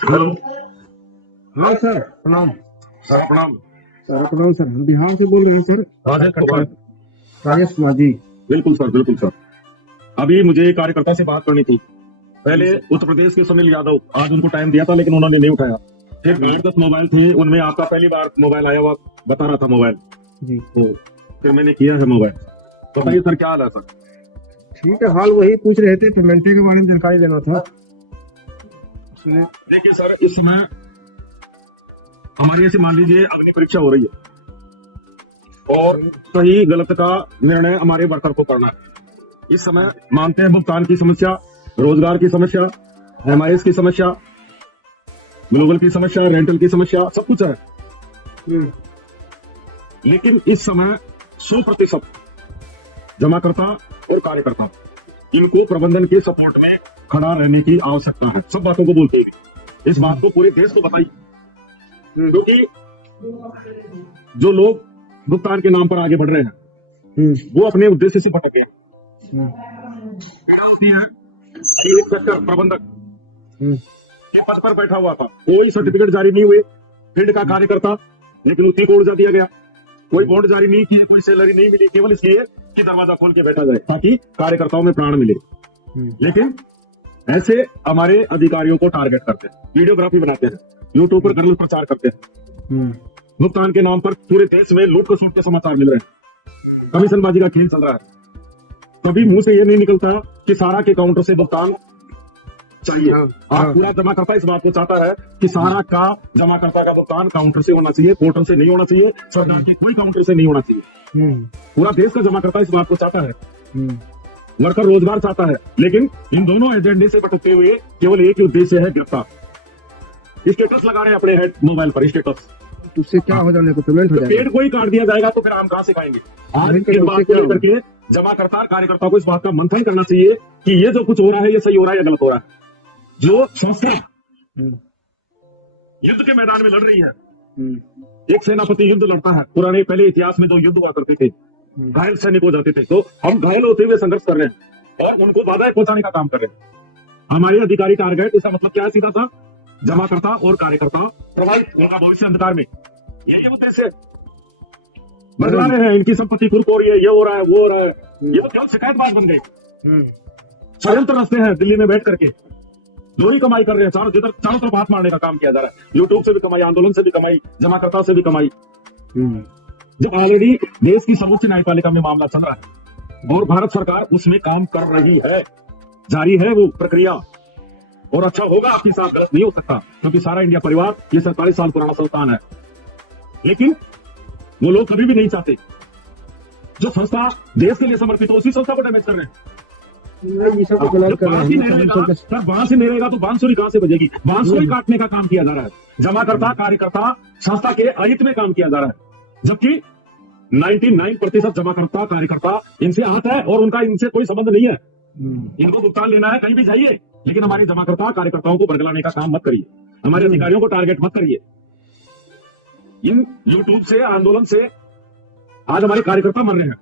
Hello. हाँ sir प्रणाम। Sir प्रणाम। सर प्रणाम सर, हम बिहार से बोल रहे हैं सर। राजेश कुमार। राजेश कुमार जी। बिल्कुल सर, बिल्कुल सर। अभी मुझे कार्यकर्ता से बात करनी थी। पहले उत्तर प्रदेश के सुनील यादव, आज उनको टाइम दिया था लेकिन उन्होंने नहीं उठाया। फिर 8-10 मोबाइल थे, उनमें आपका पहली बार मोबाइल आया हुआ बता रहा था मोबाइल जी तो फिर मैंने किया है मोबाइल। बताइए सर, क्या हाल है सर? ठीक है, हाल वही पूछ रहे थे, पेमेंट्री के बारे में जानकारी देना था। देखिए सर, इस समय हमारी ऐसे मान लीजिए अग्नि परीक्षा हो रही है और सही गलत का निर्णय हमारे वर्कर को करना है। इस समय मानते हैं भुगतान की समस्या, रोजगार की समस्या, एमआईएस की समस्या, ग्लोबल की समस्या, रेंटल की समस्या, सब कुछ है। लेकिन इस समय 100% जमाकर्ता और कार्यकर्ता, इनको प्रबंधन के सपोर्ट में खड़ा रहने की आवश्यकता है। सब बातों को बोलते हैं, इस बात को पूरे देश को बताइए, क्योंकि जो लोग भुगतान के नाम पर आगे बढ़ रहे हैं वो अपने उद्देश्य से भटक गए। एक सेक्टर प्रबंधक एक पद पर बैठा हुआ था, कोई सर्टिफिकेट जारी नहीं हुए, फील्ड का कार्यकर्ता, लेकिन उसी को उर्जा दिया गया। कोई बॉन्ड जारी नहीं किए, कोई सैलरी नहीं मिली, केवल इसलिए कि दरवाजा खोल के बैठा जाए ताकि कार्यकर्ताओं में प्राण मिले। लेकिन ऐसे हमारे अधिकारियों को टारगेट करते हैं, वीडियोग्राफी बनाते हैं, यूट्यूब पर गलत प्रचार करते हैं। भुगतान के नाम पर पूरे देश में लूट खसूट के समाचार मिल रहे हैं, कमीशनबाजी का खेल चल रहा है। कभी मुंह से ये नहीं निकलता कि सारा के काउंटर से भुगतान चाहिए। आप पूरा जमाकर्ता इस बात को चाहता है कि सारा का जमाकर्ता का भुगतान काउंटर से होना चाहिए, पोर्टल से नहीं होना चाहिए, सरकार के कोई काउंटर से नहीं होना चाहिए। पूरा देश का जमाकर्ता इस बात को चाहता है, वर्कर रोजगार चाहता है। लेकिन इन दोनों एजेंडे से भटकते हुए केवल एक ही उद्देश्य है, गिरफ्तार। स्टेटस लगा रहे हैं अपने हेड मोबाइल पर, स्टेटस। उससे क्या हो जाने को, पेमेंट हो जाएगा, पेड़ को ही काट दिया जाएगा तो फिर हम कहां से खाएंगे? आज इस बात को लेकर के जमाकर्ता कार्यकर्ता को इस बात का मंथन करना चाहिए कि ये जो कुछ हो रहा है ये सही हो रहा है या गलत हो रहा है। जो संस्था युद्ध के मैदान में लड़ रही है, एक सेनापति युद्ध लड़ता है, पुराने पहले इतिहास में 2 युद्ध हुआ करते थे, घायल सैनिक हो जाते थे, तो हम घायल होते हुए संघर्ष कर रहे हैं और उनको बाधाएं पहुंचाने का काम कर रहे हैं। हमारे अधिकारी टारगेट, इसका मतलब क्या है? सीधा सा जमाकर्ता और कार्यकर्ता प्रभावित होगा भविष्य अंधकार में। यही उद्देश्य बदला रहे हैं, इनकी संपत्ति खुरक हो रही है, ये हो रहा है, वो हो रहा है, ये तो केवल शिकायतबाज बन गए। षड्यंत्र रचते हैं दिल्ली में बैठ करके, दोहरी कमाई कर रहे हैं, चारों तरफ हाथ मारने का काम किया जा रहा है। यूट्यूब से भी कमाई, आंदोलन से भी कमाई, जमाकर्ता से भी कमाई। जब ऑलरेडी देश की सर्वोच्च न्यायपालिका में मामला चल रहा है और भारत सरकार उसमें काम कर रही है, जारी है वो प्रक्रिया, और अच्छा होगा आपके साथ, गलत नहीं हो सकता, क्योंकि सारा इंडिया परिवार ये 47 साल पुराना संस्थान है। लेकिन वो लोग कभी भी नहीं चाहते, जो संस्था देश के लिए समर्पित हो उसी संस्था को डैमेज कर रहे हैं। बांस ही नहीं रहेगा तो बांसुरी कहां से बजेगी? बांसुरी काटने का काम किया जा रहा है। जमाकर्ता कार्यकर्ता संस्था के अहित में काम किया जा रहा है, जबकि 99% जमाकर्ता कार्यकर्ता इनसे आहत है और उनका इनसे कोई संबंध नहीं है। इनको भुगतान लेना है, कहीं भी जाइए, लेकिन हमारे जमाकर्ता कार्यकर्ताओं को बरगलाने का काम मत करिए, हमारे अधिकारियों को टारगेट मत करिए। इन यूट्यूब से, आंदोलन से आज हमारे कार्यकर्ता मर रहे हैं,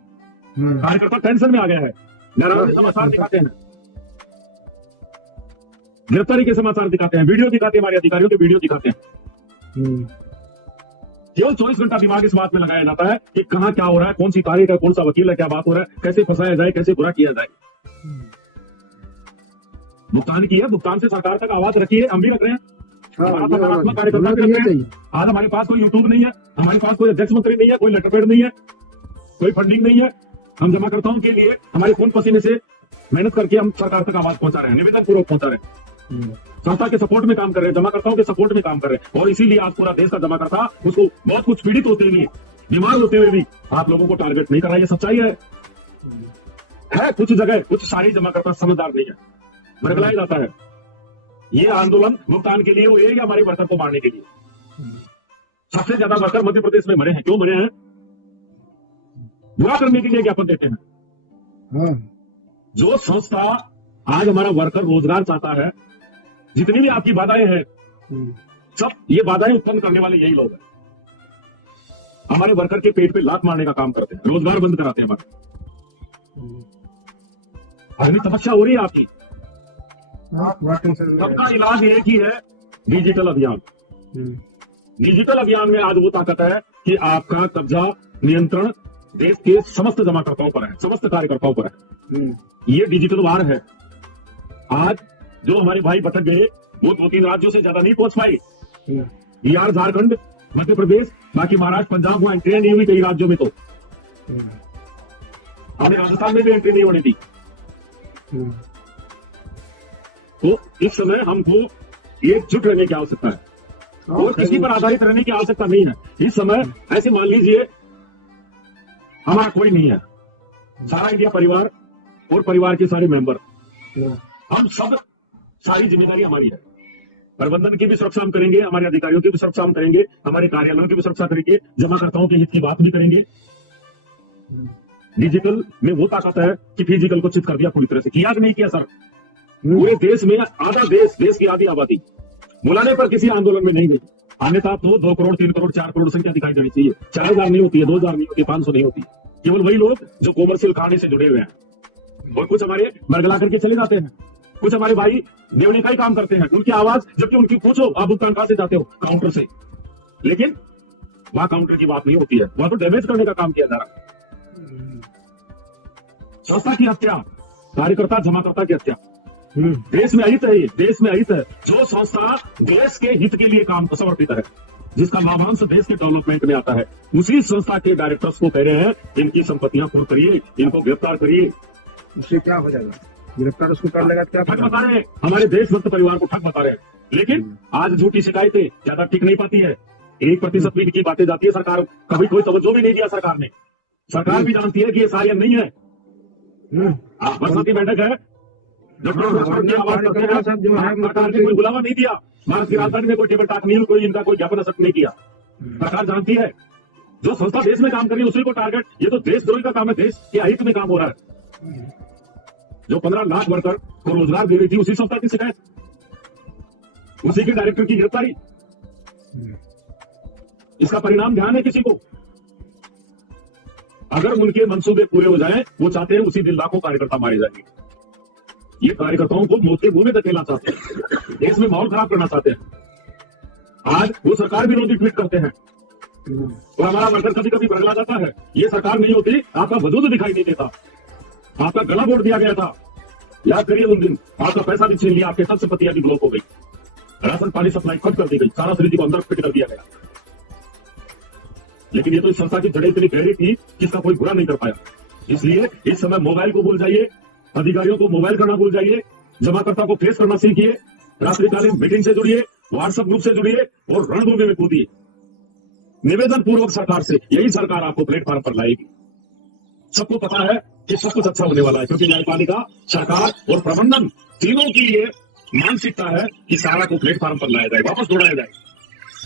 कार्यकर्ता टेंशन में आ गया है, डरावने समाचार दिखाते हैं, गिरफ्तारी के समाचार दिखाते हैं, वीडियो दिखाते हैं, हमारे अधिकारियों के वीडियो दिखाते हैं। केवल 24 घंटा दिमाग इस बात में लगाया जाता है कि कहां क्या हो रहा है, कौन सी तारीख है, कौन सा वकील है, क्या बात हो रहा है, कैसे फंसाया जाए, कैसे बुरा किया जाए। भुगतान की है, भुगतान से सरकार तक आवाज रखिए, हम भी रख रहे हैं, सकारात्मक कार्यकर्ता भी रख रहे हैं। आज हमारे पास कोई यूट्यूब नहीं है, हमारे पास कोई अध्यक्ष मंत्री नहीं है, कोई लेटर पैड नहीं है, कोई फंडिंग नहीं है। हम जमाकर्ताओं के लिए हमारे खून पसीने से मेहनत करके हम सरकार तक आवाज पहुंचा रहे हैं, निवेदन पूर्वक पहुंचा रहे हैं, संस्था के सपोर्ट में काम कर रहे हैं, जमाकर्ताओं के सपोर्ट में काम कर रहे हैं। और इसीलिए आज पूरा देश का जमाकर्ता उसको बहुत कुछ पीड़ित होते हुए, बीमार होते हुए भी आप लोगों को टारगेट नहीं कर रहा है। ये सच्चाई है कुछ जगह कुछ सारी जमाकर्ता समझदार नहीं है, बरगलाया जाता है। ये आंदोलन भुगतान के लिए हुए या हमारे वर्कर को मारने के लिए? सबसे ज्यादा वर्कर मध्य प्रदेश में मरे हैं। क्यों मरे हैं? बुरा करने के लिए ज्ञापन देते हैं। जो संस्था आज हमारा वर्कर रोजगार चाहता है, जितनी भी आपकी बाधाएं हैं, सब ये बाधाएं उत्पन्न करने वाले यही लोग हैं। हमारे वर्कर के पेट पे लात मारने का काम करते हैं, रोजगार बंद कराते हैं हमारे। समस्या हो रही है आपकी, सबका इलाज एक ही है डिजिटल अभियान। डिजिटल अभियान में आज वो ताकत है कि आपका कब्जा, नियंत्रण देश के समस्त जमाकर्ताओं पर है, समस्त कार्यकर्ताओं पर है। ये डिजिटल वार है। आज जो हमारे भाई भटक गए वो 2-3 राज्यों से ज्यादा नहीं पहुंच पाए। बिहार, झारखंड, मध्य प्रदेश, बाकी महाराष्ट्र, पंजाब, वहां एंट्री नहीं हुई कई राज्यों में। तो हमें राजस्थान में भी एंट्री नहीं होनी थी। तो इस समय हमको एकजुट रहने की आवश्यकता है और किसी पर आधारित रहने की आवश्यकता नहीं है। इस समय ऐसे मान लीजिए हमारा कोई नहीं है, सारा इंडिया परिवार और परिवार के सारे मेंबर, हम सब, सारी जिम्मेदारी हमारी है। प्रबंधन की भी सुरक्षा हम करेंगे, हमारे अधिकारियों की भी सुरक्षा हम करेंगे, हमारे कार्यालयों की भी सुरक्षा करेंगे, जमाकर्ताओं के हित की बात भी करेंगे। डिजिटल में वो ताकत है कि फिजिकल को चित कर दिया पूरी तरह से। किया कि नहीं किया सर? पूरे देश में आधा देश की आधी आबादी बुलाने पर किसी आंदोलन में नहीं गई। अन्यथा तो 2 करोड़, 3 करोड़, 4 करोड़ संख्या दिखाई देनी चाहिए। 4000 नहीं होती है, 2000 नहीं होती, 500 नहीं होती। केवल वही लोग जो कॉमर्शियल खाने से जुड़े हुए हैं और कुछ हमारे बरगला करके चले जाते हैं। कुछ हमारे भाई देवने का ही काम करते हैं, उनकी आवाज, जबकि उनकी पूछो आप भुगतान कहां से जाते हो? काउंटर से। लेकिन वहां काउंटर की बात नहीं होती है, वहां तो डैमेज करने का काम किया जा रहा है। संस्था की हत्या, कार्यकर्ता जमाकर्ता की हत्या देश में अहित है। ये देश में अहित है। जो संस्था देश के हित के लिए काम समर्पित है, जिसका लाभांश देश के डेवलपमेंट में आता है, उसी संस्था के डायरेक्टर्स को कह रहे हैं इनकी संपत्तियां कुर्क करिए, इनको गिरफ्तार करिए। उससे क्या हो जाएगा? गिरफ्तार उसको कर लेगा? क्या ठग बता रहे हैं, हमारे देशभक्त परिवार को ठग बता रहे हैं। लेकिन आज झूठी शिकायतें ज्यादा टिक नहीं पाती है। 1% भी की बातें जाती है, सरकार कभी कोई तवज्जो भी नहीं दिया। सरकार ने, सरकार भी जानती है कि ये सारियन नहीं है। बरसाती बैठक है, सरकार ने कोई बुलावा नहीं दिया, भारत की राजधानी में कोई टेबल टॉक नहीं, कोई इनका कोई ज्ञापन असर नहीं किया। सरकार जानती है जो संस्था देश में काम कर रही है उसी को टारगेट, ये तो देशद्रोही का काम है, देश के हित में काम हो रहा है। जो 15 लाख वर्कर को रोजगार दे रही थी उसी संस्था की शिकायत, उसी के डायरेक्टर की गिरफ्तारी। इसका परिणाम ध्यान है किसी को? अगर उनके मंसूबे पूरे हो जाएं, वो चाहते हैं उसी दिन लाखों कार्यकर्ता मारे जाएंगे। ये कार्यकर्ताओं को मौत के मुंह में धकेलना चाहते हैं, देश में माहौल खराब करना चाहते हैं। आज वो सरकार विरोधी ट्वीट करते हैं और हमारा वर्कर कभी कभी बदला जाता है। ये सरकार नहीं होती, आपका वजूद दिखाई नहीं देता, आपका गला वोट दिया गया था। याद करिए उन दिन आपका पैसा भी छीन लिया, आपके सब संपत्तियां भी ब्लॉक हो गई, राशन पानी सप्लाई कट कर दी गई, सारा समिति को अंदर फिट कर दिया गया। लेकिन ये तो इस संस्था की जड़ें इतनी गहरी थी कि इसका कोई बुरा नहीं कर पाया। इसलिए इस समय मोबाइल को भूल जाइए, अधिकारियों को मोबाइल करना भूल जाइए, जमाकर्ता को फेस करना सीखिए, रात्रिकालीन मीटिंग से जुड़िए, व्हाट्सएप ग्रुप से जुड़िए और रणभूमि में कूदिए। निवेदन पूर्वक सरकार से, यही सरकार आपको प्लेटफॉर्म पर लाएगी। सबको पता है कि सब कुछ अच्छा होने वाला है, क्योंकि न्यायपालिका, सरकार और प्रबंधन तीनों की ये मानसिकता है कि सारा को प्लेटफॉर्म पर लाया जाए, वापस दौड़ाया जाए।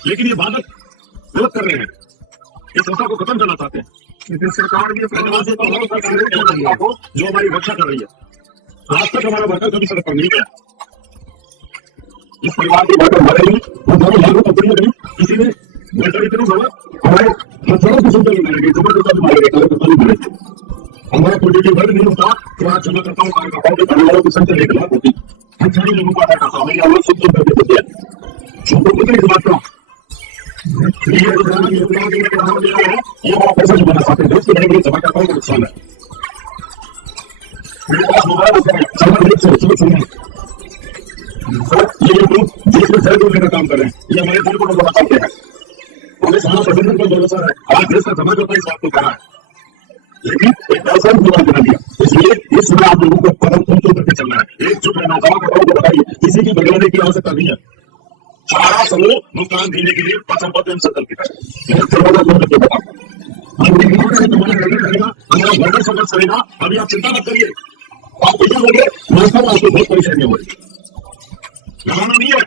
लेकिन ये बाधक गलत कर रहे हैं, इस संस्था को खत्म करना चाहते हैं। सरकार भी जो हमारी रक्षा कर रही है। आज तक हमारा वर्कर कभी सड़क पर नहीं गया, इस परिवार के वर्कर मरे नहीं, वो दोनों लागू कंपनियां गई, किसी ने हमारे हजारों किस्म के मारे गए, जबरदस्ती मारे गए, कार्यकर्ता भी मारे गए। हमारा पॉलिटिकल वर्ग नहीं होता तो आज जमाकर्ताओं कार्यकर्ताओं के परिवारों की संख्या 1 लाख होती। हम सारे लोगों को आता करता हमें लोग सुख करके देते हैं इस बात का। ये हमारा पैसा जो बना सकते हैं, इसके बड़े जमाकर्ताओं को नुकसान है। मेरे पास मोबाइल ये लोग देश में जल जोड़ने का काम कर रहे हैं, ये हमारे दिल को बड़ा चाहते हैं। हमें सारा प्रबंधन पर भरोसा है, आज देश का जमाकर्ता इस बात को कहा है, लेकिन एक अवसर पूरा करा दिया। इसलिए इस समय आप लोगों को कदम तुम करके चलना है, एकजुट रहना। जमाकर्ताओं को बताइए किसी की बदलाने की आवश्यकता नहीं है। सारा समूह नुकसान देने के लिए पचम संकल्पित है। हमारा वर्कर संघर्ष करेगा, अभी आप चिंता मत करिए। आप पैसा होंगे, आपको बहुत परेशानी हो रही लगाना नहीं है।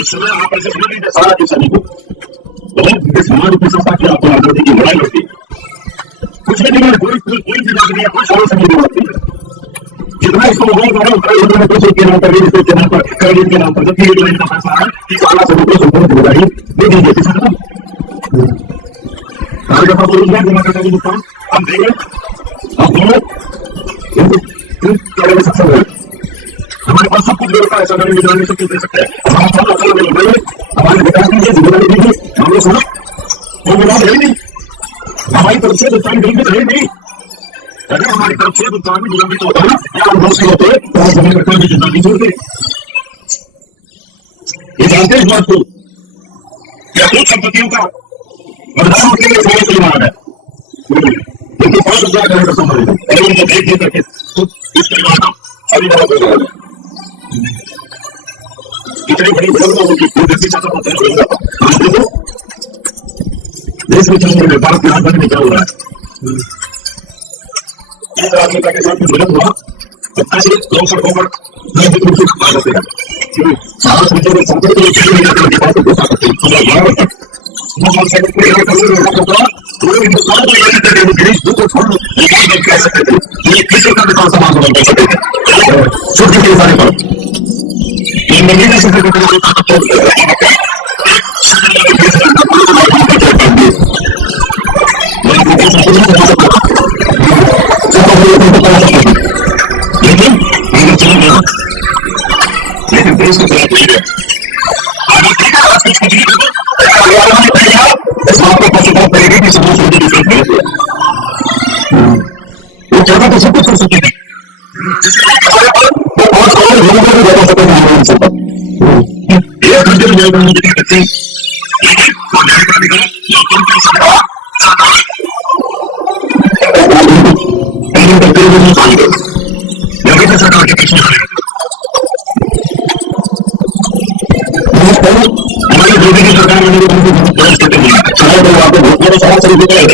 इस समय आप ऐसे समझ लीजिए सारा के सभी को बहुत समाज की संस्था की आपको आजादी की लड़ाई होती है। कुछ भी नहीं, कोई भी बात नहीं है, कोई सारा समय नहीं होती है। जितना इसको पैसे के नाम पर, रिश्ते के नाम पर, क्रेडिट के नाम पर, जबकि एक लाइन का पैसा है कि सारा सबको संपूर्ण जिम्मेदारी दे दीजिए। किसी को कार्यकर्ता को रोजगार जमा करने की नुकसान हम देंगे। अब दोनों सक्षम है। हमारे पास सब कुछ व्यवस्था है, सरकारी निगरानी सब कुछ दे सकते हैं। हमारे विकास कीजिए, जिम्मेदारी दीजिए, हम लोग सुनो, वो विवाद है नहीं, हमारी तरफ से भुगतान विलंबित है नहीं। अगर हमारी तरफ से भुगतान भी विलंबित होता है या हम दोषी होते तो हम जमीन रखने की चिंता नहीं छोड़ते। ये जानते हैं इस बात को क्या कुछ संपत्तियों का प्रधानमंत्री के समय से मांग है, लेकिन 5,000 करोड़ का संबंध है, अगर उनको देख करके तो इस परिवार का अभी बहुत बड़ा है। इतनी बड़ी विलंबता होगी, वो व्यक्ति चाहता होता है आज देखो देश में चल रहे भारत के राजधानी में क्या हो रहा है। केंद्र राज्य के साथ कुछ विलंब हुआ तो ऐसे लोग सड़कों पर नियमित रूप से खड़ा करते हैं। सारा सोचो कि संकट के लिए के पास तो सकते हैं, तो यहाँ तक वो संकट को लेकर कर रहे हैं तो पूरे हिंदुस्तान को लेकर के वो गिरीश को छोड़ लेकिन कह सकते थे ये किसी का विकास समाज बन सकते थे छोटे के सारे पर ये नहीं कर सकते थे। लेकिन देश को इस बात को पशुपात करेगी कि समूह वो कहता तो सब कुछ कर सकते थे एक घंटे में लेकिन सरकार के पीछे हमारी मोदी की सरकार में प्रयास करते हैं चाहे तो आपको बहुत बड़ा सवाल सही होता है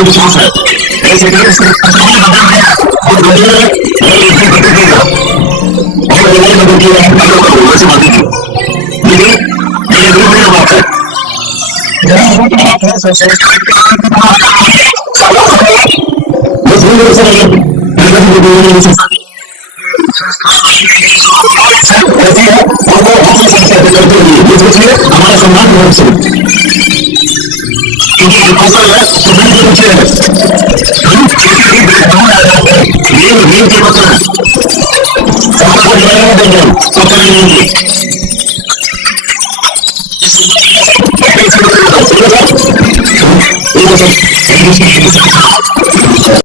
विश्वास है ऐसे हमारा सम्मान होना चाहिए, क्योंकि फसल है तो मिल के पीछे है, हम खेती की बैकग्राउंड आ जाते हैं, मिल के पकड़ है, सरकार को बनाने देंगे हम पकड़ लेंगे। ये तो सब